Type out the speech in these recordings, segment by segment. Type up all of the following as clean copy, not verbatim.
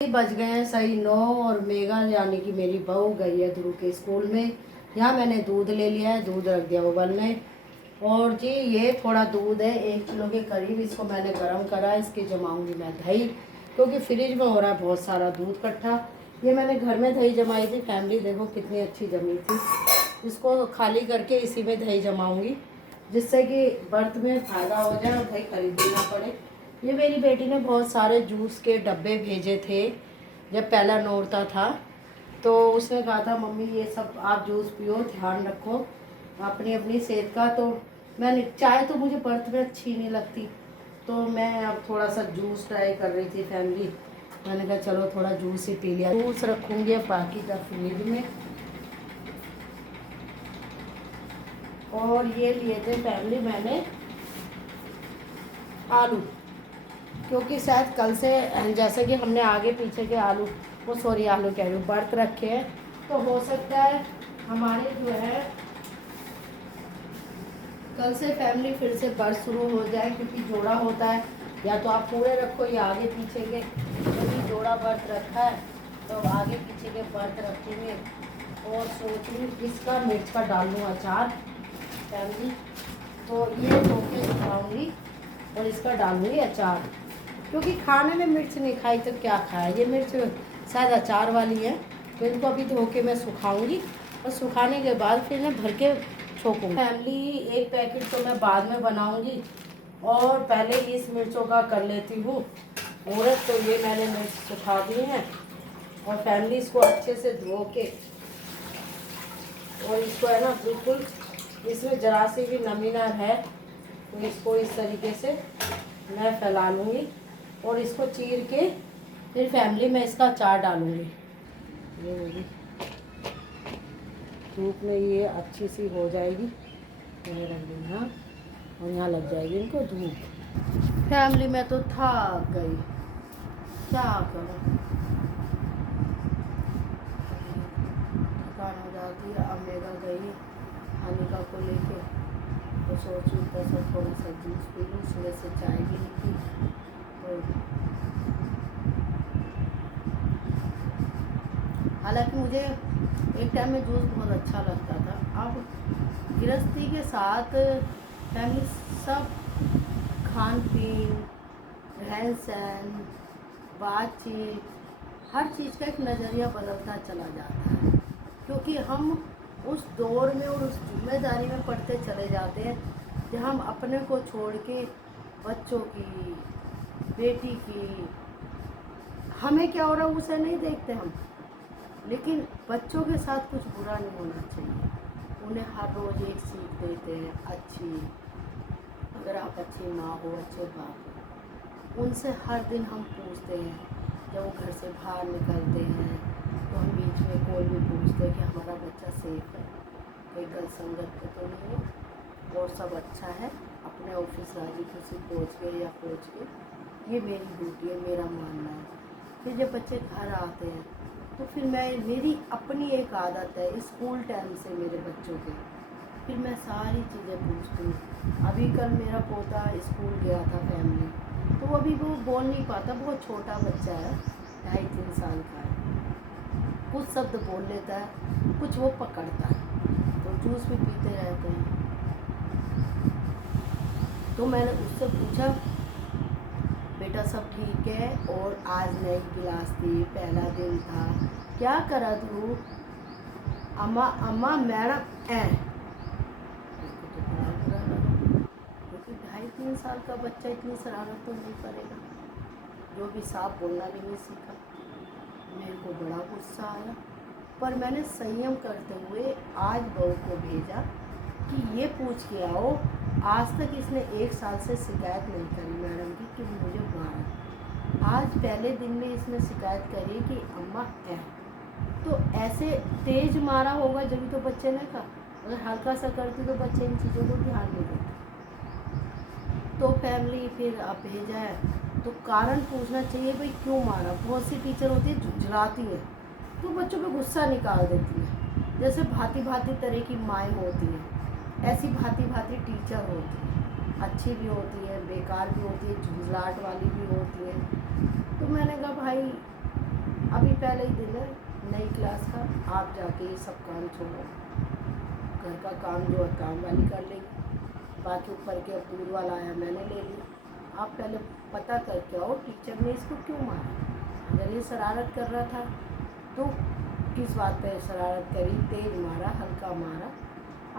बज गए हैं सही 9 और मेगा यानी कि मेरी बहू गई है ध्रुव के स्कूल में। यहाँ मैंने दूध ले लिया है, दूध रख दिया उबलने। और जी ये थोड़ा दूध है 1 किलो के करीब, इसको मैंने गर्म करा है। इसकी जमाऊंगी मैं दही, क्योंकि फ्रिज में हो रहा है बहुत सारा दूध इकट्ठा। ये मैंने घर में दही जमाई थी, फैमिली देखो कितनी अच्छी जमी थी। इसको खाली करके इसी में दही जमाऊंगी, जिससे कि बर्त में फ़ायदा हो जाए और दही खरीदनी ना पड़े। ये मेरी बेटी ने बहुत सारे जूस के डब्बे भेजे थे जब पहला नोरता था, तो उसने कहा था मम्मी ये सब आप जूस पियो, ध्यान रखो अपनी अपनी सेहत का। तो मैंने चाय तो मुझे बर्त में अच्छी नहीं लगती, तो मैं अब थोड़ा सा जूस ट्राई कर रही थी फैमिली। मैंने कहा चलो थोड़ा जूस ही पी लिया। जूस रखूँगी अब बाकी का फ्रिज में। और ये लिए थे फैमिली मैंने आलू, क्योंकि शायद कल से जैसे कि हमने आगे पीछे के आलू आलू कह रही हूँ बर्त रखे हैं, तो हो सकता है हमारे जो है कल से फैमिली फिर से बर्त शुरू हो जाए, क्योंकि जोड़ा होता है। या तो आप पूरे रखो या आगे पीछे के, क्योंकि जोड़ा बर्त रखा है तो आगे पीछे के बर्त रखेंगे। और सोच रही इसका मिर्च का डाल लूँ अचार फैमिली, तो ये धोके सुखाऊँगी और इसका डालूँगी अचार, क्योंकि खाने में मिर्च नहीं खाई तो क्या खाए। ये मिर्च शायद अचार वाली है, तो इनको अभी धो के मैं सुखाऊंगी और सुखाने के बाद फिर मैं भर के छोकूँगी। फैमिली एक पैकेट तो मैं बाद में बनाऊंगी, और पहले इस मिर्चों का कर लेती हूँ मुहूर्त। तो ये मैंने मिर्च सुखा दी हैं, और फैमिली इसको अच्छे से धो के, और इसको है ना बिल्कुल इसमें ज़रा सी भी नमी ना है, तो इसको इस तरीके से मैं फैला लूँगी। और इसको चीर के फिर फैमिली में इसका अचार डालूँगी। ये मेरी धूप में ये अच्छी सी हो जाएगी, रख दूँगी हाँ, और यहाँ लग जाएगी इनको धूप। फैमिली में तो थक गई, क्या करूँ, थकान हो जाती है। अब मेगा गई अनिका को लेके, तो सोच रही था थोड़ा सा जूस पी लूँ, सुबह से चाय भी नहीं पी। हालांकि मुझे एक टाइम में जूस बहुत अच्छा लगता था। अब गृहस्थी के साथ फैमिली सब खान पीन, रहन सहन, बातचीत, हर चीज़ का एक नज़रिया बदलता चला जाता है, क्योंकि हम उस दौर में और उस जिम्मेदारी में पढ़ते चले जाते हैं जब हम अपने को छोड़ के बच्चों की, बेटी की, हमें क्या हो रहा है उसे नहीं देखते हम। लेकिन बच्चों के साथ कुछ बुरा नहीं होना चाहिए, उन्हें हर रोज़ एक सीख देते हैं अच्छी। अगर आप अच्छी माँ हो, अच्छे बाप हो, उनसे हर दिन हम पूछते हैं। जब वो घर से बाहर निकलते हैं तो हम बीच में कोई भी पूछते हैं कि हमारा बच्चा सेफ है, कोई गलत संगत पे तो नहीं है, और सब अच्छा है, अपने ऑफिस राजी खुशी पहुँच गए या पहुँच गए। ये मेरी ड्यूटी है, मेरा मानना है। फिर जब बच्चे घर आते हैं तो फिर मेरी अपनी एक आदत है स्कूल टाइम से मेरे बच्चों के, फिर मैं सारी चीज़ें पूछती हूँ। अभी कल मेरा पोता स्कूल गया था फैमिली, तो अभी वो बोल नहीं पाता, बहुत छोटा बच्चा है, 2.5-3 साल का है। कुछ शब्द बोल लेता है, कुछ वो पकड़ता है, तो जूस भी पीते रहते हैं। तो मैंने उससे पूछा बेटा सब ठीक है, और आज नई क्लास थी, पहला दिन था, क्या करा तू? अम्मा अम्मा मैडम ऐ। उसको तो बड़ा बुरा लगा, क्योंकि 2.5-3 साल का बच्चा इतनी शरारत तो नहीं करेगा, जो भी साफ बोलना भी नहीं सीखा। मेरे को बड़ा गुस्सा आया, पर मैंने संयम करते हुए आज बहू को भेजा कि ये पूछ के आओ। आज तक इसने 1 साल से शिकायत नहीं करी मैडम की कि मुझे मारा। आज पहले दिन में इसने शिकायत करी कि अम्मा क्या, तो ऐसे तेज मारा होगा जब तो बच्चे ने कहा। अगर हल्का सा करती तो बच्चे इन चीज़ों को ध्यान नहीं देते। तो फैमिली फिर आप भेजा है तो कारण पूछना चाहिए, भाई क्यों मारा। बहुत सी टीचर होती है झुंझलाती है, तो बच्चों पे गुस्सा निकाल देती है। जैसे भांति भांति तरह की माएँ होती हैं, ऐसी भांति भांति टीचर होती है, अच्छी भी होती है, बेकार भी होती है, झुंझलाहट वाली भी होती है। तो मैंने कहा भाई अभी पहले ही दिन है नई क्लास का, आप जाके ये सब काम छोड़ो, घर का काम जो है काम वाली कर लेगी, बाकी ऊपर के दूर वाला आया मैंने ले लिया। आप पहले पता करके आओ टीचर ने इसको क्यों मारा। अगर ये शरारत कर रहा था तो किस बात पे शरारत करी, तेज मारा, हल्का मारा,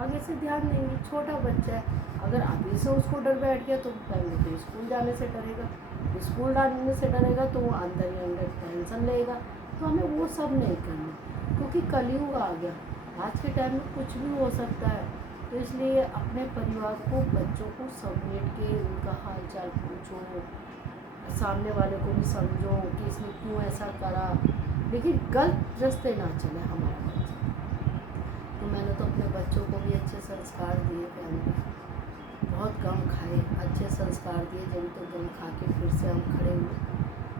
आगे से ध्यान देंगे। छोटा बच्चा है, अगर अभी से उसको डर बैठ गया तो पहले तो स्कूल जाने से डरेगा, स्कूल जाने से डरेगा तो वो अंदर ही अंदर टेंशन लेगा। तो हमें वो सब नहीं करना, क्योंकि कलयुग आ गया, आज के टाइम में कुछ भी हो सकता है। तो इसलिए अपने परिवार को, बच्चों को समेट के उनका हाल चाल पूछो, सामने वाले को भी समझो कि इसने क्यों ऐसा करा, लेकिन गलत रास्ते ना चले हमारा बच्चा। तो मैंने तो अपने बच्चों को भी अच्छे संस्कार दिए, फैमिली बहुत गम खाए, अच्छे संस्कार दिए, जब तो गम खा के फिर से हम खड़े हुए,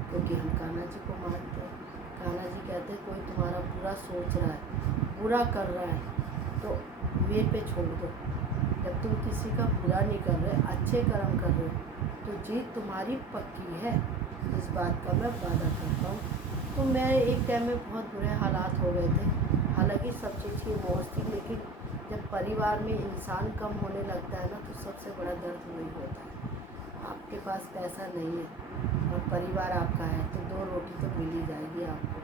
क्योंकि हम कान्हा जी को मानते हैं। कान्हा जी कहते हैं कोई तुम्हारा बुरा सोच रहा है, बुरा कर रहा है तो मेरे पे छोड़ दो। जब तुम किसी का बुरा नहीं कर रहे, अच्छे कर्म कर रहे हो, तो जीत तुम्हारी पक्की है, इस बात का मैं वादा करता हूँ। तो मैं एक टाइम में बहुत बुरे हालात हो गए थे, हालांकि सब चीज़ की मौज थी, लेकिन जब परिवार में इंसान कम होने लगता है ना, तो सबसे बड़ा दर्द वही होता है। आपके पास पैसा नहीं है और परिवार आपका है, तो 2 रोटी तो मिल ही जाएगी आपको,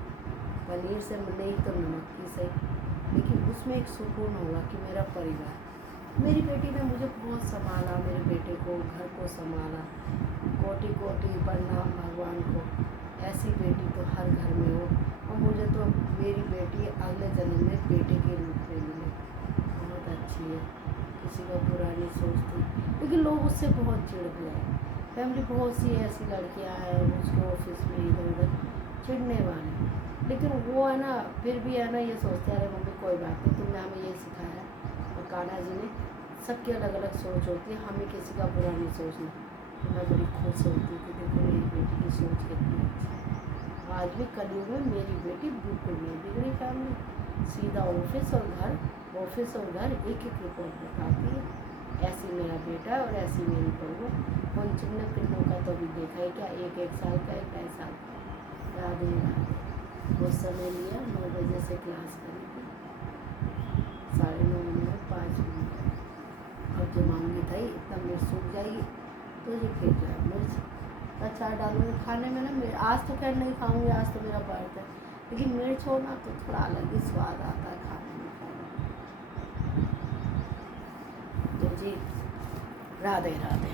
पनीर से नहीं तो नमक की सही, लेकिन उसमें एक सुकून होगा कि मेरा परिवार। मेरी बेटी ने मुझे बहुत संभाला, मेरे बेटे को, घर को संभाला, कोटि कोटि प्रणाम भगवान को, ऐसी बेटी तो हर घर में हो। और मुझे तो मेरी बेटी अगले जन्म में बेटे के रूप में मिले, बहुत अच्छी है, किसी का बुरा नहीं सोचती, लेकिन लोग उससे बहुत चिढ़ गए। फैमिली बहुत सी ऐसी लड़कियां हैं उसको ऑफिस में इधर उधर चिढ़ने वाली, लेकिन वो है ना फिर भी है ना ये सोचते हैं अरे मम्मी कोई बात नहीं, तुमने हमें ये सिखाया। और कान्हा जी ने, सबकी अलग अलग सोच होती है, हमें किसी का बुरा नहीं सोचना। तो मैं बड़ी खुश होती हूँ कि देखो मेरी बेटी की सोच कितनी अच्छी है। आज भी कलयुग में मेरी बेटी बिल्कुल नहीं बिगड़ी, फैमिली सीधा ऑफिस और घर, ऑफिस और घर एक एक रिपोर्ट बताती है, ऐसी मेरा बेटा और ऐसी मेरी बहू। पंचम ने फिल्मों का तो भी देखा है क्या, 1 साल का, 1 साल का, याद नहीं रहा। वो समय लिया, 9 बजे से क्लास करी थी, 9:30 में 5 मिनट। अब जो मांगी था इतना मिर्च सूख जाएगी तो ये फेंक जाए, मिर्च अचार डालूँगी खाने में ना। आज तो खैर नहीं खाऊंगी, आज तो मेरा बर्थ है, लेकिन मिर्च हो ना तो थोड़ा अलग ही स्वाद आता है खाने में। तो जी राधे राधे।